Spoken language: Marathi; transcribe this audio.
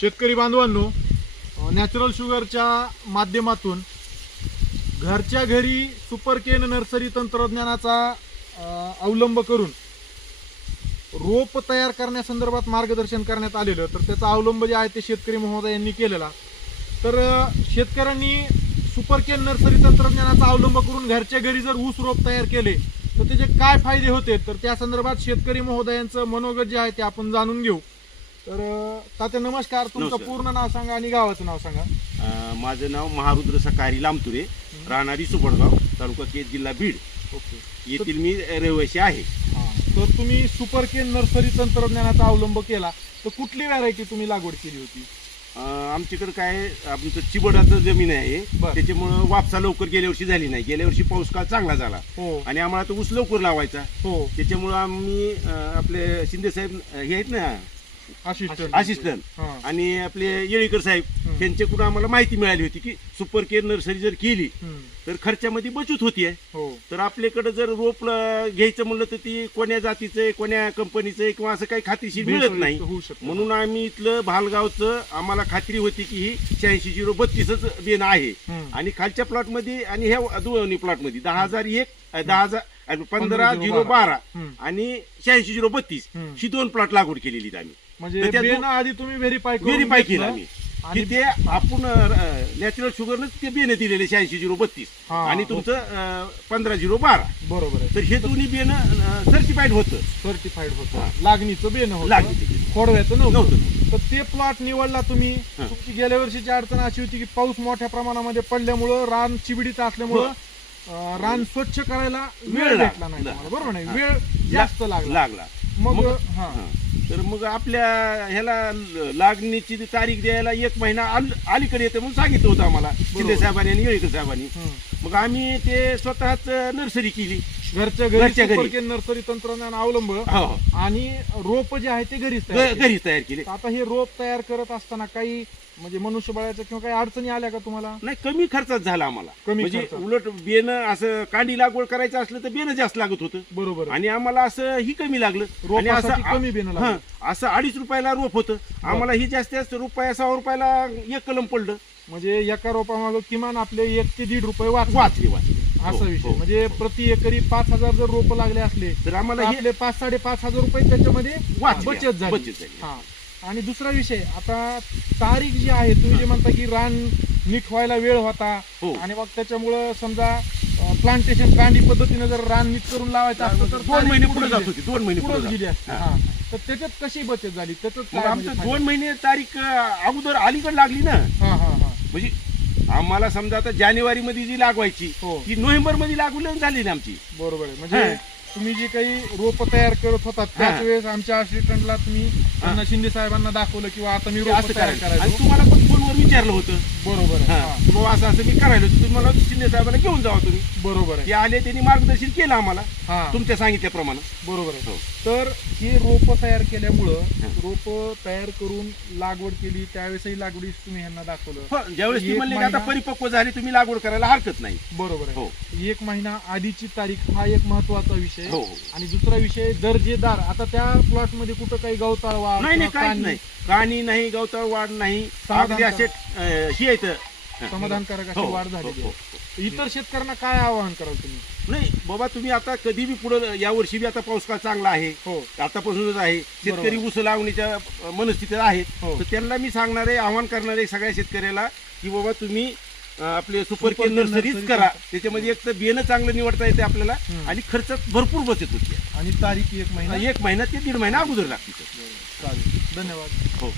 शेतकरी बांधवांनो नॅचरल शुगरच्या माध्यमातून घरच्या घरी सुपर केन नर्सरी तंत्रज्ञानाचा अवलंब करून रोप तयार करण्यासंदर्भात मार्गदर्शन करण्यात आलेलं तर त्याचा अवलंब जे आहे ते शेतकरी महोदय यांनी केलेला. तर शेतकऱ्यांनी सुपर केन नर्सरी तंत्रज्ञानाचा अवलंब करून घरच्या घरी जर ऊस रोप तयार केले तर त्याचे काय फायदे होते? तर त्या संदर्भात शेतकरी महोदयांचं मनोगत जे आहे ते आपण जाणून घेऊ. तर अ, तात्या नमस्कार तुमचं नमस्कार. पूर्ण नाव सांगा आणि गावाचं नाव सांगा. अं, माझं नाव महारुद्र सकारी लांबतुरे राहणारी सुपडगाव तालुका केज जिल्हा बीड. ओके. येथील मी रहिवासी आहे. तर तुम्ही सुपर केन नर्सरी तंत्रज्ञानाचा अवलंब केला तर कुठली व्हरायटी तुम्ही लागवड केली होती? अं, आमच्याकडे काय आमचं चिबडाचं जमीन आहे. बरं. त्याच्यामुळं वापसा लवकर गेल्या वर्षी झाली नाही. गेल्या वर्षी पाऊस काळ चांगला झाला. हो. आणि आम्हाला तो ऊस लवकर लावायचा. हो. त्याच्यामुळं आम्ही अं, आपले शिंदे साहेब हे आहेत ना असिस्टंट असिस्टंट आणि आपले येळीकर साहेब. त्यांच्याकडून आम्हाला माहिती मिळाली होती की सुपर केअर नर्सरी जर केली. तर खर्चामध्ये बचत होतीये हो. तर आपल्याकडे जर रोप घ्यायचं म्हणलं तर ती कोण्या जातीचं कोण्या कंपनीचं किंवा असं काही खात्रीशीर मिळत नाही. म्हणून आम्ही इथलं भालगावचं आम्हाला खात्री होती की ही शहाऐंशी झिरो बत्तीसच बेन आहे. आणि खालच्या प्लॉटमध्ये आणि ह्या दोन्ही प्लॉटमध्ये दहा हजार एक दहा हजार अ, पंधरा झिरो बारा. आणि शहाऐंशी झिरो बत्तीस. ही दोन प्लॉट लागवड केलेली आम्ही. म्हणजे तर त्या बेन दो- आधी तुम्ही व्हेरीफाय व्हेरीफाय केलं आम्ही. आणि की ते आपण नॅचरल शुगरनं ते बियाणं दिलेले शहाऐंशी झिरो बत्तीस. हा, आणि तुमचं पंधरा झिरो बारा. बरोबर आहे. तर हे दोन्ही बियाणं सर्टिफाईड होतं. सर्टिफाईड हा. होतं लागणीचं बेन होतं. लागणीचं बेन. खोडव्याचं नव्हतं. नव्हतं. तर ते प्लॉट निवडला तुम्ही. हा. तुमची गेल्या वर्षीची अडचण अशी होती की पाऊस मोठ्या प्रमाणामध्ये पडल्यामुळं रान चिबिडीचं असल्यामुळं अं, रान स्वच्छ करायला वेळ वेळ भेटला लाग- नाही तुम्हाला, बरोबर नाही? हा. वेळ जास्त लागला. लागला. मग मग- हा. हा. तर मग आपल्या ह्याला ल- लागणीची ती तारीख द्यायला एक महिना आल- अलीकडे येते म्हणून सांगितलं होतं आम्हाला. शिंदे साहेबांनी आणि येळीकर साहेबांनी. हम्म. मग आम्ही ते स्वतःच नर्सरी केली. घरच्या घरी घरच्या घरी. नर्सरी तंत्रज्ञान अवलंब हो हो. आणि रोप जे आहे ते घरीच तयार घ- केले. घरीच तयार केली आता हे रोप तयार करत असताना काही म्हणजे मनुष्यबळाच्या किंवा काही अडचणी आल्या का तुम्हाला नाही कमी खर्चात झाला आम्हाला कमी म्हणजे खर्चात. उलट बेनं असं कांडी लागवड करायचं असलं तर बेनं जास्त लागत होतं बरोबर. आणि आम्हाला असं ही कमी लागलं आणि रोपासाठी असं कमी बेनं. हा, असं अडीच रुपयाला रोप होतं आम्हाला ही जास्तीत जास्त रुपया सहा रुपयाला एक कलम पडलं म्हणजे एका रोपामागं किमान आपले एक ते दीड रुपये वाच वाचले वाचले असा हो, विषय हो. म्हणजे प्रति एकरी पाच हजार जर रोप लागले असले तर आम्हाला हे आपले पाच साडेपाच हजार रुपये त्याच्यामध्ये वाचले. बचत झाली बचत झाली. हा आणि दुसरा विषय आता तारीख जी आहे तुम्ही जे म्हणता की रान नीट व्हायला वेळ होता हो. आणि मग त्याच्यामुळं समजा प्लांटेशन कांडी पद्धतीने जर रान नीट करून लावायचं असतं तर दोन तारीख महिने पुढे पुढे जात गेली. होती दोन महिने पुढंच पुढे गेली असते हा तर त्याच्यात कशी बचत झाली त्याच्यात काय म्हणजे आमचं फायदा? दोन महिने तारीख अं, अगोदर अलीकडे लागली ना हा हा हा म्हणजे आम्हाला समजा आता जानेवारी मध्ये जी लागवायची हो. ती नोव्हेंबरमध्ये लागवड झाली ना आमची बरोबर आहे म्हणजे. तुम्ही जी काही रोप तयार करत होता त्याच हा. वेळेस आमच्या असिस्टंटला तुम्ही त्यांना शिंदे साहेबांना दाखवलं किंवा आता मी रोप असं तयार करायचं आणि करायचो तुम्हाला पण फोनवर विचारलं होतं. बरोबर आहे. हा, हा. की बाबा असं असं मी करायला होतं. तुम्ही मला शिंदे साहेबांना घेऊन जावा तुम्ही. बरोबर आहे. ते आले त्यांनी मार्गदर्शन केलं आम्हाला. हा. तुमच्या सांगितल्याप्रमाणे. बरोबर आहे. हो. तर ही रोप तयार केल्यामुळं हा. रोप तयार करून लागवड केली त्यावेळेसही लागवडीस तुम्ही ह्यांना दाखवलं. हो, ज्यावेळेस ती एक म्हणले की आता महिना- परिपक्व झाली तुम्ही लागवड करायला हरकत नाही. बरोबर हो. आहे एक महिना आधीची तारीख हा एक महत्त्वाचा विषय. हो, हो. आणि दुसरा विषय दर्जेदार. आता त्या प्लॉटमध्ये कुठं काही गवताळ वाढ नाही नाही किंवा काहीच कांडी- नाही. काणी नाही गवताळ वाढ नाही. समाधान अगदी असे अं, ही आहेत समाधानकारक अशी हो, वाढ हो, झालेली हो, आहे इतर शेतकऱ्यांना काय आवाहन कराल तुम्ही? नाही बाबा तुम्ही आता कधी बी पुढे या वर्षी बी आता पाऊस काळ चांगला आहे? हो. आतापासूनच आहे. शेतकरी ऊस लावणीच्या अं, मनस्थितीत आहेत. हो. तर त्यांना मी सांगणार आहे आव्हान करणार आहे सगळ्या शेतकऱ्याला की बाबा तुम्ही आपले सुपर केअर नर्सरीच नर्सरी करा. त्याच्यामध्ये एक तर बियाणं चांगलं निवडता येते आपल्याला. आणि खर्चात भरपूर बचत होते. आणि तारीख एक महिना? एक महिना ते दीड महिना अगोदर लागते. चालेल. धन्यवाद. हो.